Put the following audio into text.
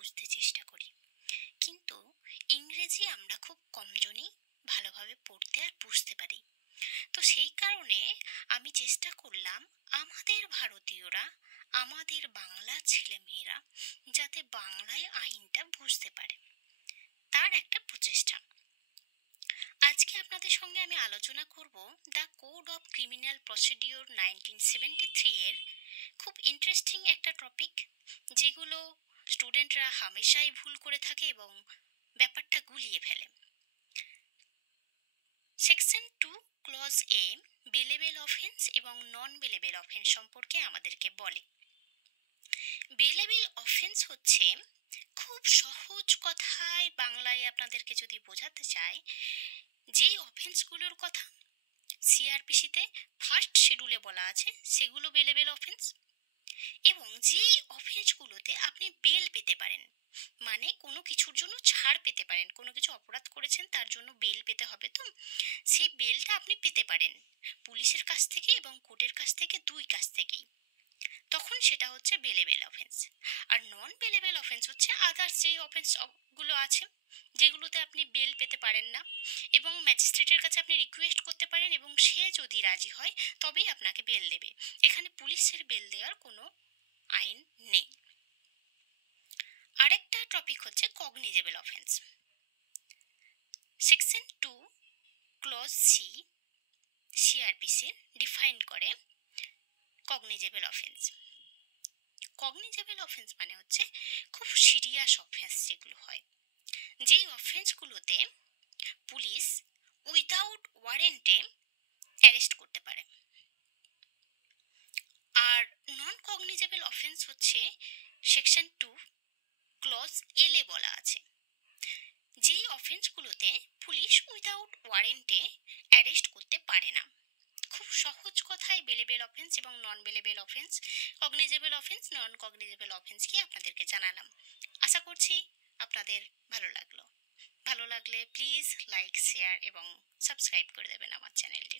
বুঝতে চেষ্টা করি, কিন্তু ইংরেজি আমরা খুব কমজনই ভালোভাবে পড়তে আর বুঝতে পারি। তো সেই কারণে আমি চেষ্টা করলাম আমাদের ভারতীয়রা, আমাদের বাংলা ছেলেমেয়েরা যাতে বাংলায় আইনটা বুঝতে পারে, তার একটা প্রচেষ্টা। আজকে আপনাদের সঙ্গে আমি আলোচনা করব the code of criminal procedure 1973 এর খুব ইন্টারেস্টিং একটা টপিক, যেগুলো স্টুডেন্টরা হামেশাই ভুল করে থাকে এবং ব্যাপারটা গুলিয়ে ফেলে। সেকশন 2 ক্লজ এ বেলেবেল অফেন্স এবং নন বেলেবেল অফেন্স সম্পর্কে আমাদেরকে বলে। বেলেবেল অফেন্স হচ্ছে, খুব সহজ কথায় বাংলায় আপনাদেরকে যদি বোঝাতে চাই, যেই অফেন্সগুলোর কথা সিআরপিসিতে ফার্স্ট শিডিউলে বলা আছে সেগুলো বেলেবেল অফেন্স, এবং যেই অফেন্সগুলোতে আপনি বেল পেতে পারেন, মানে কোনো কিছুর জন্য ছাড় পেতে পারেন, কোনো কিছু অপরাধ করেছেন তার জন্য বেল পেতে হবে, তো সেই বেলটা আপনি পেতে পারেন পুলিশের কাছ থেকে এবং কোর্টের কাছ থেকে, দুই কাছ থেকেই, তখন সেটা হচ্ছে বেলেবেল অফেন্স। আর নন বেলেবেল অফেন্স হচ্ছে আদার্স যেই অফেন্সগুলো আছে যেগুলোতে আপনি বেল পেতে পারেন না, এবং ম্যাজিস্ট্রেটের কাছে আপনি রিকোয়েস্ট করতে পারেন এবং সে যদি রাজি হয় তবেই আপনাকে বেল দেবে। এখানে পুলিশের বেল দেওয়ার কোনো আইন নেই। আরেকটা টপিক হচ্ছে cognizable offence. Section 2 clause C CrPC define করে কগনিজেবল অফেন্স। কগনিজেবল অফেন্স মানে হচ্ছে খুব সিরিয়াস অফেন্স যেগুলো হয়, যেই অফেন্সগুলোতে পুলিশ উইদাউট ওয়ারেন্টে অ্যারেস্ট করতে পারে। আর নন কগনিজেবল অফেন্স হচ্ছে সেকশন 2 ক্লজ এলে বলা আছে, যেই অফেন্সগুলোতে পুলিশ উইদাউট ওয়ারেন্টে অ্যারেস্ট করতে পারে না। খুব সহজ কথায় বেলেবেল অফেন্স এবং non bailable offence, cognizable offence, non cognizable offence কি আপনাদেরকে জানালাম। আশা করছি আপনাদের ভালো লাগলো। ভালো লাগলে প্লিজ লাইক, শেয়ার এবং সাবস্ক্রাইব করে দেবেন আমার চ্যানেলটি।